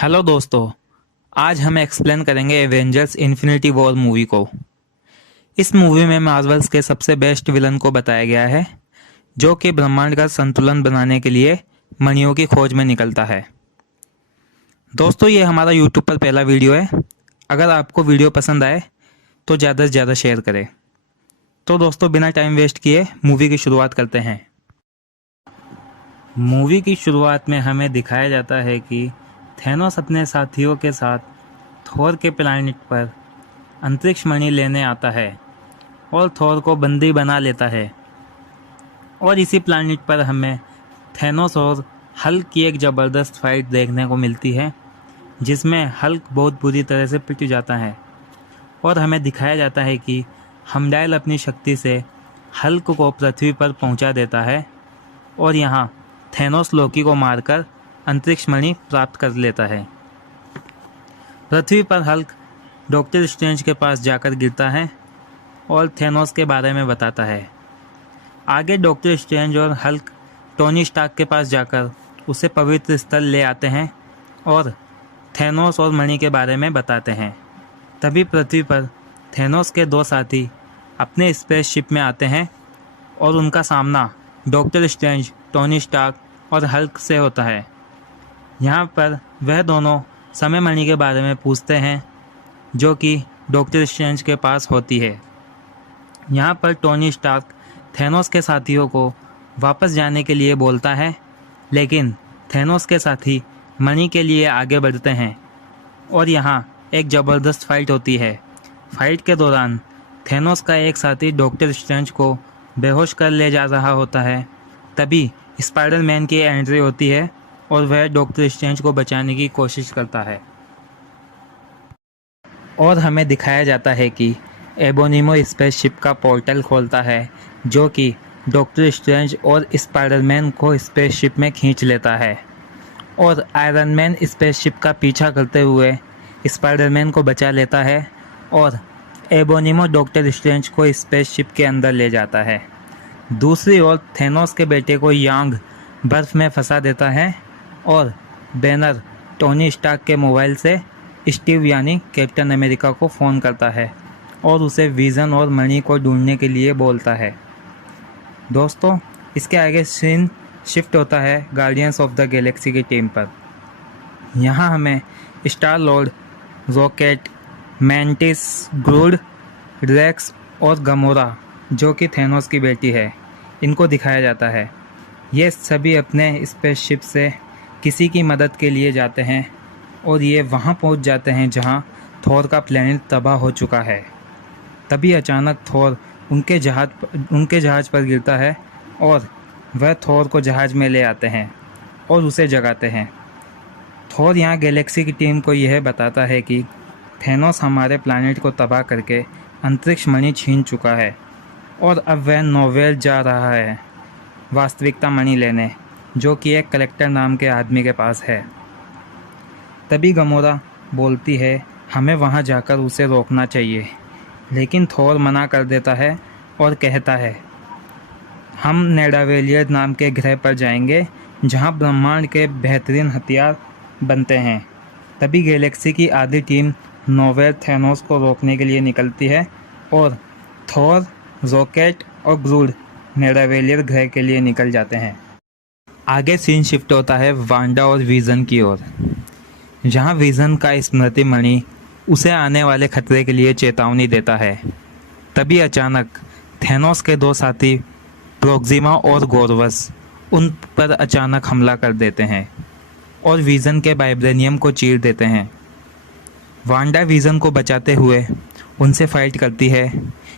Hello दोस्तों। आज हम एक्सप्लेन करेंगे एवेंजर्स इन्फिनिटी वॉर मूवी को। इस मूवी में मार्वल्स के सबसे बेस्ट विलन को बताया गया है, जो कि ब्रह्मांड का संतुलन बनाने के लिए मणियों की खोज में निकलता है। दोस्तों, ये हमारा यूट्यूब पर पहला वीडियो है। अगर आपको वीडियो पसंद आए तो ज़्यादा से ज़्यादा शेयर करें। तो दोस्तों, बिना टाइम वेस्ट किए मूवी की शुरुआत करते हैं। मूवी की शुरुआत में हमें दिखाया जाता है कि थैनोस अपने साथियों के साथ थोर के प्लैनेट पर अंतरिक्ष मणि लेने आता है और थोर को बंदी बना लेता है। और इसी प्लैनेट पर हमें थैनोस और हल्क की एक ज़बरदस्त फाइट देखने को मिलती है, जिसमें हल्क बहुत बुरी तरह से पिट जाता है। और हमें दिखाया जाता है कि हमडाइल अपनी शक्ति से हल्क को पृथ्वी पर पहुंचा देता है और यहाँ थैनोस लोकी को मारकर अंतरिक्ष मणि प्राप्त कर लेता है। पृथ्वी पर हल्क डॉक्टर स्ट्रेंज के पास जाकर गिरता है और थैनोस के बारे में बताता है। आगे डॉक्टर स्ट्रेंज और हल्क टोनी स्टार्क के पास जाकर उसे पवित्र स्थल ले आते हैं और थैनोस और मणि के बारे में बताते हैं। तभी पृथ्वी पर थैनोस के दो साथी अपने स्पेसशिप में आते हैं और उनका सामना डॉक्टर स्ट्रेंज, टोनी स्टार्क और हल्क से होता है। यहाँ पर वह दोनों समय मणि के बारे में पूछते हैं, जो कि डॉक्टर स्ट्रेंज के पास होती है। यहाँ पर टोनी स्टार्क थैनोस के साथियों को वापस जाने के लिए बोलता है, लेकिन थैनोस के साथी मणि के लिए आगे बढ़ते हैं और यहाँ एक ज़बरदस्त फाइट होती है। फाइट के दौरान थैनोस का एक साथी डॉक्टर स्ट्रेंज को बेहोश कर ले जा रहा होता है। तभी स्पाइडरमैन की एंट्री होती है और वह डॉक्टर स्ट्रेंज को बचाने की कोशिश करता है। और हमें दिखाया जाता है कि एबोनिमो स्पेसशिप का पोर्टल खोलता है, जो कि डॉक्टर स्ट्रेंज और स्पाइडरमैन को स्पेसशिप में खींच लेता है। और आयरन मैन स्पेसशिप का पीछा करते हुए स्पाइडरमैन को बचा लेता है और एबोनिमो डॉक्टर स्ट्रेंज को स्पेसशिप के अंदर ले जाता है। दूसरी ओर थैनोस के बेटे को यांग बर्फ में फंसा देता है और बैनर टोनी स्टार्क के मोबाइल से स्टीव यानी कैप्टन अमेरिका को फ़ोन करता है और उसे विज़न और मणि को ढूंढने के लिए बोलता है। दोस्तों, इसके आगे सीन शिफ्ट होता है गार्डियंस ऑफ द गैलेक्सी की टीम पर। यहाँ हमें star lord, Rocket, Mantis, Groot, Drax और गमोरा, जो कि थैनोस की बेटी है, इनको दिखाया जाता है। ये सभी अपने स्पेसशिप से किसी की मदद के लिए जाते हैं और ये वहाँ पहुँच जाते हैं जहाँ थोर का प्लेनेट तबाह हो चुका है। तभी अचानक थोर उनके जहाज़ पर गिरता है और वह थोर को जहाज़ में ले आते हैं और उसे जगाते हैं। थोर यहाँ गैलेक्सी की टीम को यह बताता है कि थैनोस हमारे प्लैनेट को तबाह करके अंतरिक्ष मणि छीन चुका है और अब वह नोवेल जा रहा है वास्तविकता मणि लेने, जो कि एक कलेक्टर नाम के आदमी के पास है। तभी गमोरा बोलती है, हमें वहां जाकर उसे रोकना चाहिए, लेकिन थोर मना कर देता है और कहता है, हम नेडावेलियर नाम के ग्रह पर जाएंगे जहां ब्रह्मांड के बेहतरीन हथियार बनते हैं। तभी गैलेक्सी की आधी टीम नोवेल थैनोस को रोकने के लिए निकलती है और थोर, रॉकेट और ग्रूड नेडावेलियर ग्रह के लिए निकल जाते हैं। आगे सीन शिफ्ट होता है वांडा और विज़न की ओर, जहां विज़न का स्मृति मणि उसे आने वाले खतरे के लिए चेतावनी देता है। तभी अचानक थैनोस के दो साथी प्रोक्सिमा और गोरवस उन पर अचानक हमला कर देते हैं और विज़न के वाइब्रेनियम को चीर देते हैं। वांडा विज़न को बचाते हुए उनसे फाइट करती है।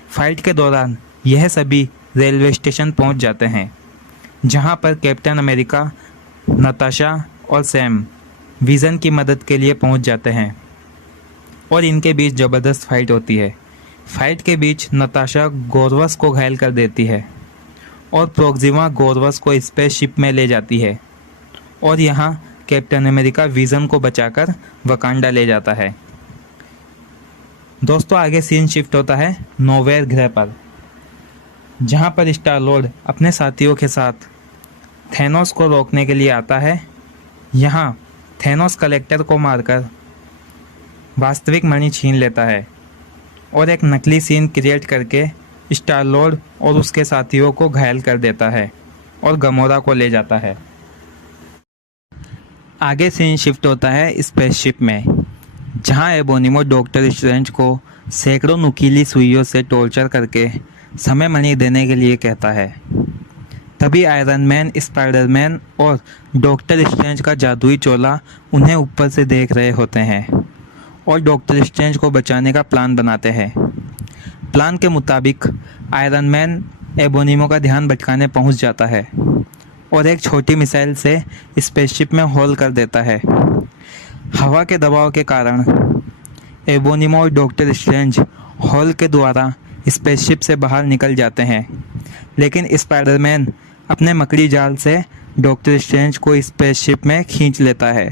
फाइट के दौरान यह सभी रेलवे स्टेशन पहुंच जाते हैं, जहां पर कैप्टन अमेरिका, नताशा और सैम विज़न की मदद के लिए पहुंच जाते हैं और इनके बीच ज़बरदस्त फाइट होती है। फाइट के बीच नताशा गोरवस को घायल कर देती है और प्रोक्सिमा गोरवस को स्पेसशिप में ले जाती है और यहाँ कैप्टन अमेरिका विज़न को बचाकर वकांडा ले जाता है। दोस्तों, आगे सीन शिफ्ट होता है नोवेल ग्रह पर, जहाँ पर स्टार लॉर्ड अपने साथियों के साथ थैनोस को रोकने के लिए आता है। यहाँ थेनोस कलेक्टर को मारकर वास्तविक मणि छीन लेता है और एक नकली सीन क्रिएट करके स्टार लॉर्ड और उसके साथियों को घायल कर देता है और गमोरा को ले जाता है। आगे सीन शिफ्ट होता है स्पेसशिप में, जहां एबोनिमो डॉक्टर स्ट्रेंज को सैकड़ों नुकीली सुइयों से टॉर्चर करके समय मणि देने के लिए कहता है। तभी आयरन मैन, स्पाइडरमैन और डॉक्टर स्ट्रेंज का जादुई चोला उन्हें ऊपर से देख रहे होते हैं और डॉक्टर स्ट्रेंज को बचाने का प्लान बनाते हैं। प्लान के मुताबिक आयरन मैन एबोनिमो का ध्यान भटकाने पहुंच जाता है और एक छोटी मिसाइल से स्पेसशिप में होल कर देता है। हवा के दबाव के कारण एबोनिमो और डॉक्टर स्ट्रेंज होल के द्वारा स्पेसशिप से बाहर निकल जाते हैं, लेकिन स्पाइडरमैन अपने मकड़ी जाल से डॉक्टर स्ट्रेंज को स्पेसशिप में खींच लेता है।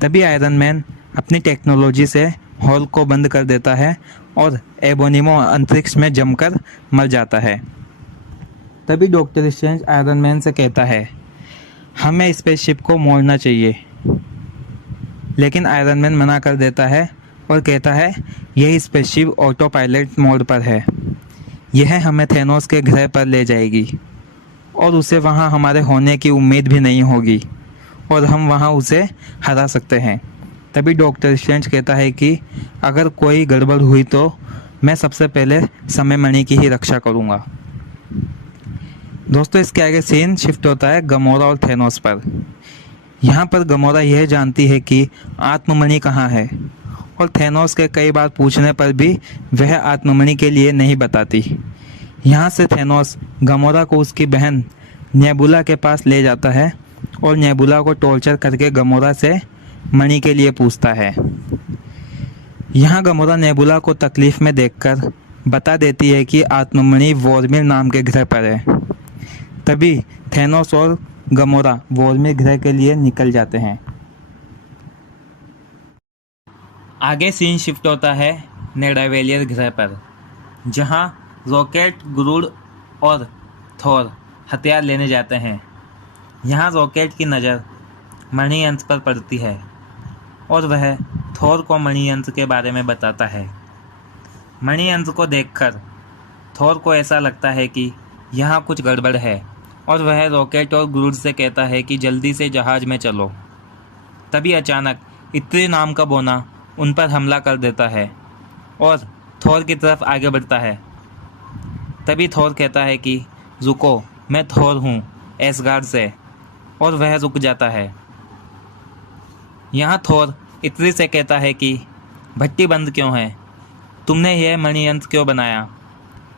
तभी आयरन मैन अपनी टेक्नोलॉजी से होल को बंद कर देता है और एबोनिमो अंतरिक्ष में जमकर मर जाता है। तभी डॉक्टर स्ट्रेंज आयरन मैन से कहता है, हमें स्पेसशिप को मोड़ना चाहिए, लेकिन आयरन मैन मना कर देता है और कहता है यह स्पेसशिप ऑटो पायलट मोड पर है, यह हमें थेनोस के ग्रह पर ले जाएगी और उसे वहां हमारे होने की उम्मीद भी नहीं होगी और हम वहां उसे हरा सकते हैं। तभी डॉक्टर स्ट्रेंज कहता है कि अगर कोई गड़बड़ हुई तो मैं सबसे पहले समय मणि की ही रक्षा करूंगा। दोस्तों, इसके आगे सीन शिफ्ट होता है गमोरा और थेनोस पर। यहाँ पर गमोरा यह जानती है कि आत्ममणि कहाँ है और थेनोस के कई बार पूछने पर भी वह आत्ममणि के लिए नहीं बताती। यहाँ से थेनोस गमोरा को उसकी बहन नेबुला के पास ले जाता है और नेबुला को टॉर्चर करके गमोरा से मणि के लिए पूछता है। यहाँ गमोरा नेबुला को तकलीफ में देखकर बता देती है कि आत्ममणि वोरमिर नाम के ग्रह पर है। तभी थेनोस और गमोरा वोरमिर ग्रह के लिए निकल जाते हैं। आगे सीन शिफ्ट होता है नेडावेलियर ग्रह पर, जहाँ रॉकेट, ग्रूड और थोर हथियार लेने जाते हैं। यहाँ रॉकेट की नज़र मणियंत्र पर पड़ती है और वह थोर को मणियंत्र के बारे में बताता है। मणियंत्र को देखकर थोर को ऐसा लगता है कि यहाँ कुछ गड़बड़ है और वह रॉकेट और ग्रूड से कहता है कि जल्दी से जहाज में चलो। तभी अचानक इत्री नाम का बोना उन पर हमला कर देता है और थोर की तरफ आगे बढ़ता है। तभी थोर कहता है कि रुको, मैं थोर हूँ एसगार्ड से, और वह रुक जाता है। यहाँ थोर इत्री से कहता है कि भट्टी बंद क्यों है, तुमने यह मणियंत्र क्यों बनाया।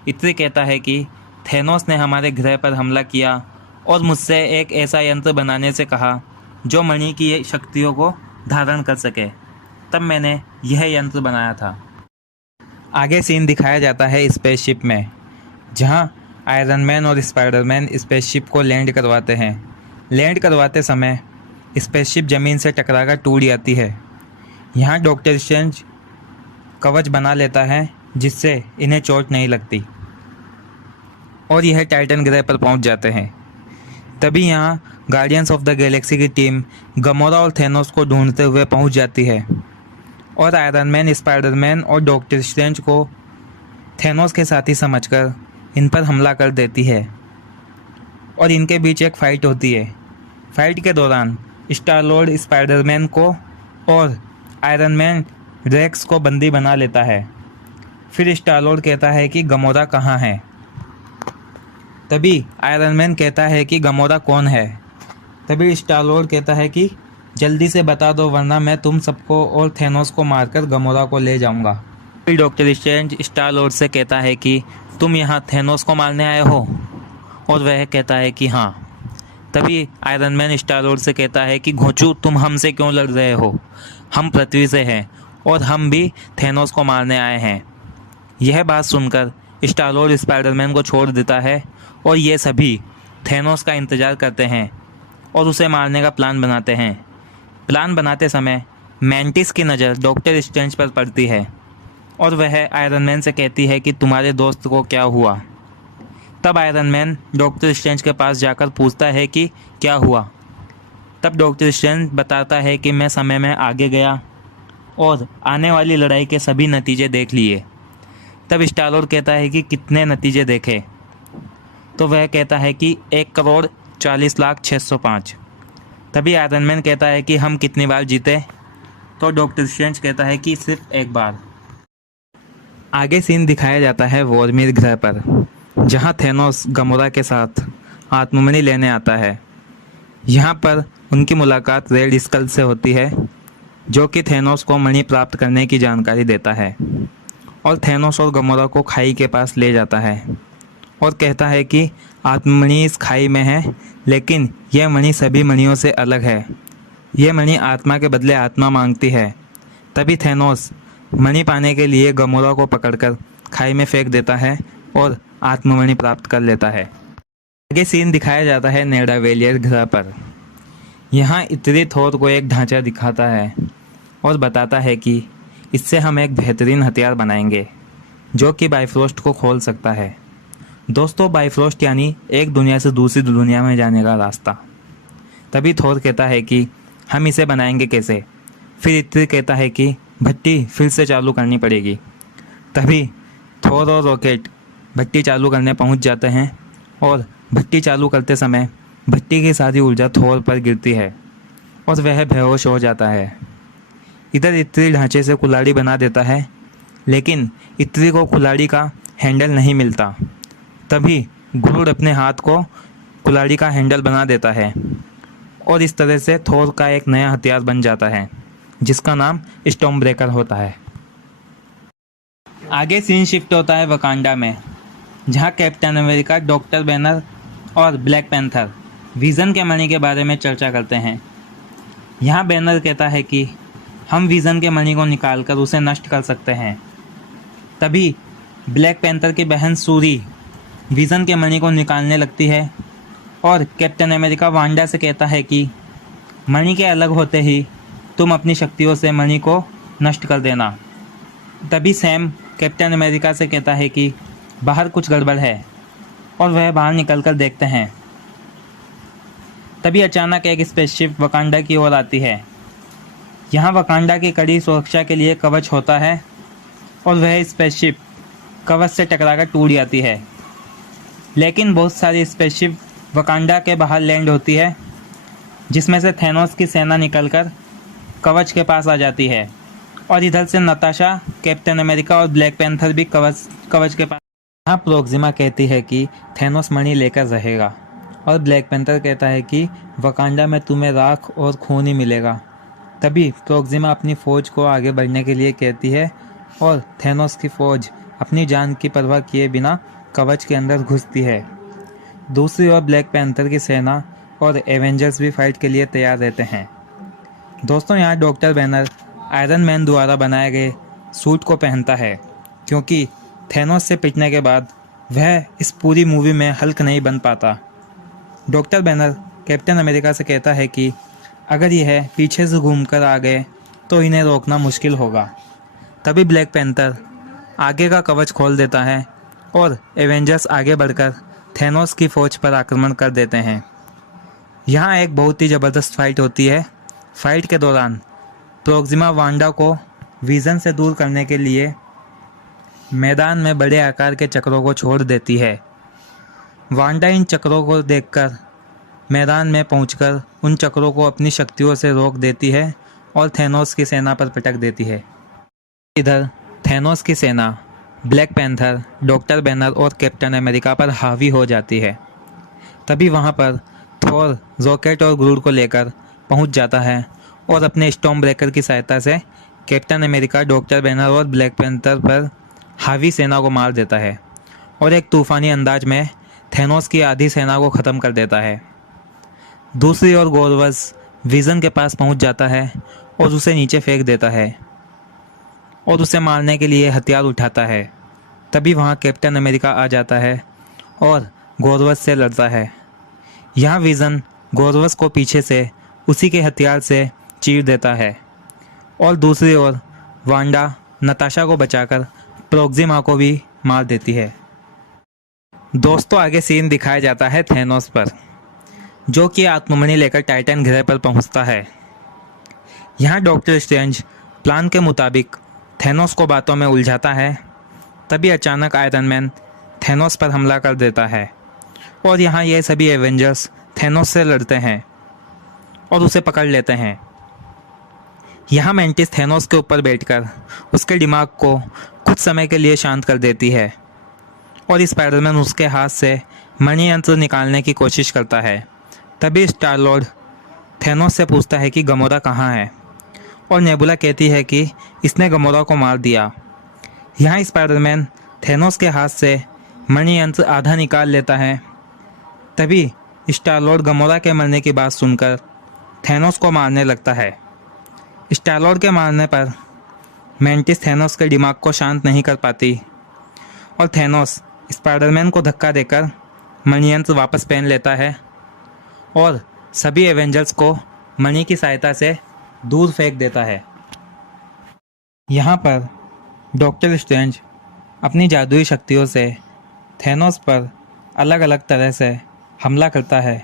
इत्री कहता है कि थेनोस ने हमारे ग्रह पर हमला किया और मुझसे एक ऐसा यंत्र बनाने से कहा जो मणि की शक्तियों को धारण कर सके, तब मैंने यह यंत्र बनाया था। आगे सीन दिखाया जाता है स्पेसशिप में, जहां आयरन मैन और स्पाइडरमैन स्पेसशिप को लैंड करवाते हैं। लैंड करवाते समय स्पेसशिप ज़मीन से टकराकर टूट जाती है। यहाँ डॉक्टर स्ट्रेंज कवच बना लेता है जिससे इन्हें चोट नहीं लगती और यह टाइटन ग्रह पर पहुंच जाते हैं। तभी यहाँ गार्डियंस ऑफ द गैलेक्सी की टीम गमोरा और थेनोस को ढूंढते हुए पहुंच जाती है और आयरन मैन, स्पाइडरमैन और डॉक्टर स्ट्रेंज को थेनोस के साथी समझकर इन पर हमला कर देती है और इनके बीच एक फ़ाइट होती है। फाइट के दौरान स्टार लॉर्ड स्पाइडरमैन को और आयरन मैन रेक्स को बंदी बना लेता है। फिर स्टार लॉर्ड कहता है कि गमोरा कहाँ है। तभी आयरन मैन कहता है कि गमोरा कौन है। तभी स्टार लॉर्ड कहता है कि जल्दी से बता दो वरना मैं तुम सबको और थेनोस को मारकर गमोरा को ले जाऊंगा। फिर डॉक्टर स्ट्रेंज स्टार लॉर्ड से कहता है कि तुम यहाँ थेनोस को मारने आए हो, और वह कहता है कि हाँ। तभी आयरन मैन स्टार लॉर्ड से कहता है कि घोंचू, तुम हमसे क्यों लड़ रहे हो, हम पृथ्वी से हैं और हम भी थेनोस को मारने आए हैं। यह बात सुनकर स्टार लॉर्ड स्पाइडरमैन को छोड़ देता है और ये सभी थेनोस का इंतज़ार करते हैं और उसे मारने का प्लान बनाते हैं। प्लान बनाते समय मैंटिस की नज़र डॉक्टर स्ट्रेंज पर पड़ती है और वह आयरन मैन से कहती है कि तुम्हारे दोस्त को क्या हुआ। तब आयरन मैन डॉक्टर स्ट्रेंज के पास जाकर पूछता है कि क्या हुआ। तब डॉक्टर स्ट्रेंज बताता है कि मैं समय में आगे गया और आने वाली लड़ाई के सभी नतीजे देख लिए। तब स्टार लॉर्ड कहता है कि कितने नतीजे देखे? तो वह कहता है कि 1,40,06,5। तभी आयरन मैन कहता है कि हम कितनी बार जीते? तो डॉक्टर स्ट्रेंज कहता है कि सिर्फ एक बार। आगे सीन दिखाया जाता है वोरमीर ग्रह पर, जहां थेनोस गमोरा के साथ आत्ममणि लेने आता है। यहाँ पर उनकी मुलाकात रेड स्कल से होती है, जो कि थेनोस को मणि प्राप्त करने की जानकारी देता है और थेनोस और गमोरा को खाई के पास ले जाता है और कहता है कि आत्ममणि इस खाई में है, लेकिन यह मणि सभी मणियों से अलग है। यह मणि आत्मा के बदले आत्मा मांगती है। तभी थेनोस मणि पाने के लिए गमोरा को पकड़कर खाई में फेंक देता है और आत्ममणि प्राप्त कर लेता है। आगे सीन दिखाया जाता है नेडावेलियर ग्रह पर। यहाँ इतरी थोर को एक ढांचा दिखाता है और बताता है कि इससे हम एक बेहतरीन हथियार बनाएंगे जो कि बाइफ्रोस्ट को खोल सकता है। दोस्तों, बाइफ्रोस्ट यानी एक दुनिया से दूसरी दुनिया में जाने का रास्ता। तभी थोर कहता है कि हम इसे बनाएंगे कैसे? फिर इत्री कहता है कि भट्टी फिर से चालू करनी पड़ेगी। तभी थोर और रॉकेट भट्टी चालू करने पहुंच जाते हैं और भट्टी चालू करते समय भट्टी की सारी ऊर्जा थोर पर गिरती है और वह बेहोश हो जाता है। इधर इत्री ढांचे से कुल्हाड़ी बना देता है, लेकिन इत्री को कुल्हाड़ी का हैंडल नहीं मिलता। तभी ग्रूड अपने हाथ को कुल्हाड़ी का हैंडल बना देता है और इस तरह से थोर का एक नया हथियार बन जाता है, जिसका नाम स्टॉर्म ब्रेकर होता है। आगे सीन शिफ्ट होता है वकांडा में, जहां कैप्टन अमेरिका, डॉक्टर बैनर और ब्लैक पैंथर विज़न के मणि के बारे में चर्चा करते हैं। यहाँ बैनर कहता है कि हम विज़न के मणि को निकालकर उसे नष्ट कर सकते हैं। तभी ब्लैक पैंथर की बहन सूरी विज़न के मणि को निकालने लगती है और कैप्टन अमेरिका वांडा से कहता है कि मणि के अलग होते ही तुम अपनी शक्तियों से मणि को नष्ट कर देना। तभी सैम कैप्टन अमेरिका से कहता है कि बाहर कुछ गड़बड़ है और वह बाहर निकलकर देखते हैं। तभी अचानक एक स्पेसशिप वकांडा की ओर आती है। यहाँ वकांडा की कड़ी सुरक्षा के लिए कवच होता है और वह स्पेसशिप कवच से टकराकर टूट जाती है, लेकिन बहुत सारी स्पेसशिप वकांडा के बाहर लैंड होती है, जिसमें से थेनोस की सेना निकलकर कवच के पास आ जाती है और इधर से नताशा, कैप्टन अमेरिका और ब्लैक पैंथर भी कवच के पास। यहाँ प्रोक्सिमा कहती है कि थेनोस मणि लेकर रहेगा और ब्लैक पैंथर कहता है कि वकांडा में तुम्हें राख और खून ही मिलेगा। तभी प्रोक्सिमा अपनी फ़ौज को आगे बढ़ने के लिए कहती है और थेनोस की फ़ौज अपनी जान की परवाह किए बिना कवच के अंदर घुसती है। दूसरी ओर ब्लैक पैंथर की सेना और एवेंजर्स भी फाइट के लिए तैयार रहते हैं। दोस्तों, यहाँ डॉक्टर बैनर आयरन मैन द्वारा बनाए गए सूट को पहनता है, क्योंकि थेनोस से पिटने के बाद वह इस पूरी मूवी में हल्क नहीं बन पाता। डॉक्टर बैनर कैप्टन अमेरिका से कहता है कि अगर यह पीछे से घूमकर आ गए तो इन्हें रोकना मुश्किल होगा। तभी ब्लैक पैंथर आगे का कवच खोल देता है और एवेंजर्स आगे बढ़कर थेनोस की फ़ौज पर आक्रमण कर देते हैं। यहाँ एक बहुत ही ज़बरदस्त फाइट होती है। फाइट के दौरान प्रोक्सिमा वांडा को विज़न से दूर करने के लिए मैदान में बड़े आकार के चक्रों को छोड़ देती है। वांडा इन चक्रों को देखकर मैदान में पहुंचकर उन चक्रों को अपनी शक्तियों से रोक देती है और थेनोस की सेना पर पटक देती है। इधर थेनोस की सेना ब्लैक पैंथर, डॉक्टर बैनर और कैप्टन अमेरिका पर हावी हो जाती है। तभी वहां पर थोर रॉकेट और ग्रूड को लेकर पहुंच जाता है और अपने स्टॉर्म ब्रेकर की सहायता से कैप्टन अमेरिका, डॉक्टर बैनर और ब्लैक पैंथर पर हावी सेना को मार देता है और एक तूफानी अंदाज में थेनोस की आधी सेना को ख़त्म कर देता है। दूसरी ओर गोरवस विज़न के पास पहुंच जाता है और उसे नीचे फेंक देता है और उसे मारने के लिए हथियार उठाता है। तभी वहां कैप्टन अमेरिका आ जाता है और गोरवस से लड़ता है। यहाँ विज़न गोरवस को पीछे से उसी के हथियार से चीर देता है और दूसरी ओर वांडा नताशा को बचाकर प्रोक्सिमा को भी मार देती है। दोस्तों, आगे सीन दिखाया जाता है थेनोस पर, जो कि आत्ममणि लेकर टाइटन ग्रह पर पहुंचता है। यहाँ डॉक्टर स्ट्रेंज प्लान के मुताबिक थैनोस को बातों में उलझाता है। तभी अचानक आयरन मैन थैनोस पर हमला कर देता है और यहाँ ये सभी एवेंजर्स थैनोस से लड़ते हैं और उसे पकड़ लेते हैं। यहाँ मैंटिस थैनोस के ऊपर बैठकर उसके दिमाग को कुछ समय के लिए शांत कर देती है और स्पाइडरमैन उसके हाथ से मणि यंत्र निकालने की कोशिश करता है। तभी स्टार लॉर्ड थैनोस से पूछता है कि गमोरा कहाँ है और नेबुला कहती है कि इसने गमोरा को मार दिया। यहाँ स्पाइडरमैन थैनोस के हाथ से मणि यंत्र आधा निकाल लेता है। तभी स्टार लॉर्ड गमोरा के मरने की बात सुनकर थैनोस को मारने लगता है। स्टार लॉर्ड के मारने पर मैंटिस थैनोस के दिमाग को शांत नहीं कर पाती और थैनोस स्पाइडरमैन को धक्का देकर मणि यंत्र वापस पहन लेता है और सभी एवेंजर्स को मणि की सहायता से दूर फेंक देता है। यहाँ पर डॉक्टर स्ट्रेंज अपनी जादुई शक्तियों से थैनोस पर अलग अलग तरह से हमला करता है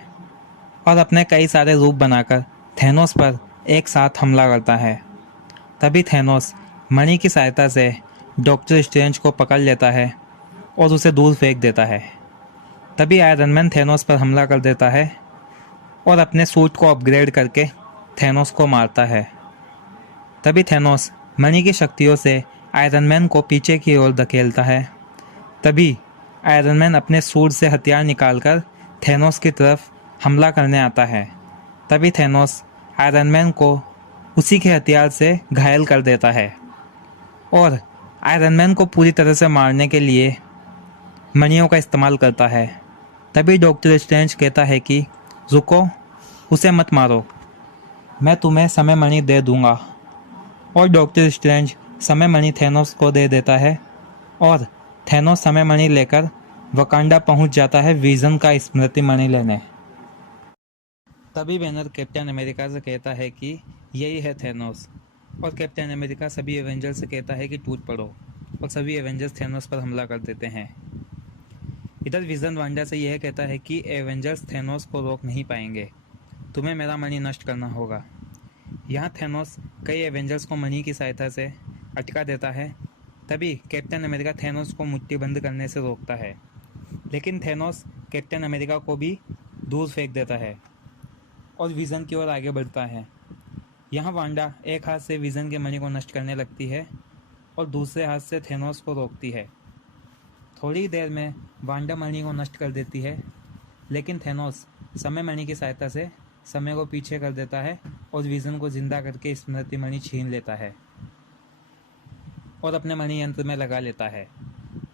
और अपने कई सारे रूप बनाकर थैनोस पर एक साथ हमला करता है। तभी थैनोस मणि की सहायता से डॉक्टर स्ट्रेंज को पकड़ लेता है और उसे दूर फेंक देता है। तभी आयरन मैन थैनोस पर हमला कर देता है और अपने सूट को अपग्रेड करके थैनोस को मारता है। तभी थैनोस मणि की शक्तियों से आयरन मैन को पीछे की ओर धकेलता है। तभी आयरन मैन अपने सूट से हथियार निकालकर थैनोस की तरफ हमला करने आता है। तभी थैनोस आयरन मैन को उसी के हथियार से घायल कर देता है और आयरन मैन को पूरी तरह से मारने के लिए मणियों का इस्तेमाल करता है। तभी डॉक्टर स्ट्रेंज कहता है कि रुको, उसे मत मारो, मैं तुम्हें समय मणि दे दूंगा। और डॉक्टर स्ट्रेंज समय मणि थैनोस को दे देता है और थैनोस समय मणि लेकर वकांडा पहुंच जाता है विजन का स्मृति मणि लेने। तभी बैनर कैप्टन अमेरिका से कहता है कि यही है थैनोस और कैप्टन अमेरिका सभी एवेंजर्स से कहता है कि टूट पड़ो और सभी एवेंजर्स थैनोस पर हमला कर देते हैं। इधर विजन वांडा से यह कहता है कि एवेंजर्स थैनोस को रोक नहीं पाएंगे, तुम्हें मेरा मणि नष्ट करना होगा। यहाँ थैनोस कई एवेंजर्स को मणि की सहायता से अटका देता है। तभी कैप्टन अमेरिका थैनोस को मुट्ठीबंद करने से रोकता है, लेकिन थैनोस कैप्टन अमेरिका को भी दूर फेंक देता है और विजन की ओर आगे बढ़ता है। यहाँ वांडा एक हाथ से विजन के मणि को नष्ट करने लगती है और दूसरे हाथ से थैनोस को रोकती है। थोड़ी देर में वांडा मणि को नष्ट कर देती है, लेकिन थैनोस समय मणि की सहायता से समय को पीछे कर देता है और विजन को जिंदा करके स्मृति मणि छीन लेता है और अपने मणि यंत्र में लगा लेता है।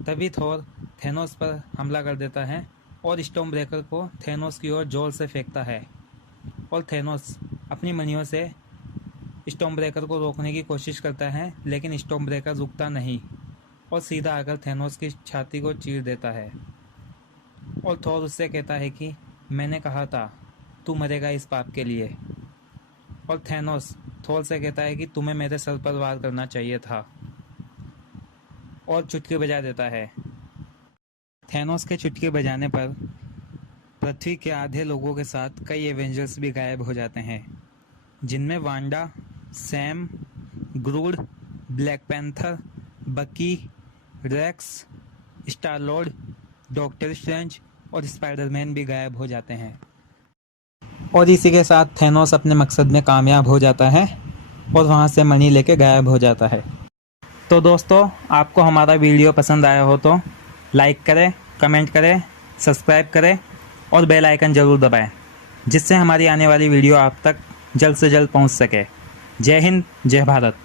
तभी थोर थैनोस पर हमला कर देता है और स्टॉर्म ब्रेकर को थैनोस की ओर जोर से फेंकता है और थैनोस अपनी मणियों से स्टॉर्म ब्रेकर को रोकने की कोशिश करता है, लेकिन स्टॉर्म ब्रेकर रुकता नहीं और सीधा आकर थैनोस की छाती को चीर देता है। और थोर उससे कहता है कि मैंने कहा था तू मरेगा इस पाप के लिए। और थैनोस थोर से कहता है कि तुम्हें मेरे सर पर वार करना चाहिए था और चुटकी बजा देता है। थैनोस के चुटकी बजाने पर पृथ्वी के आधे लोगों के साथ कई एवेंजर्स भी गायब हो जाते हैं, जिनमें Wanda, Sam, Groot, Black Panther, Bucky, Rex, Star Lord, Doctor Strange और स्पाइडरमैन भी गायब हो जाते हैं। और इसी के साथ थैनोस अपने मकसद में कामयाब हो जाता है और वहाँ से मणि लेके गायब हो जाता है। तो दोस्तों, आपको हमारा वीडियो पसंद आया हो तो लाइक करें, कमेंट करें, सब्सक्राइब करें और बेल आइकन ज़रूर दबाएं, जिससे हमारी आने वाली वीडियो आप तक जल्द से जल्द पहुंच सके। जय हिंद, जय भारत।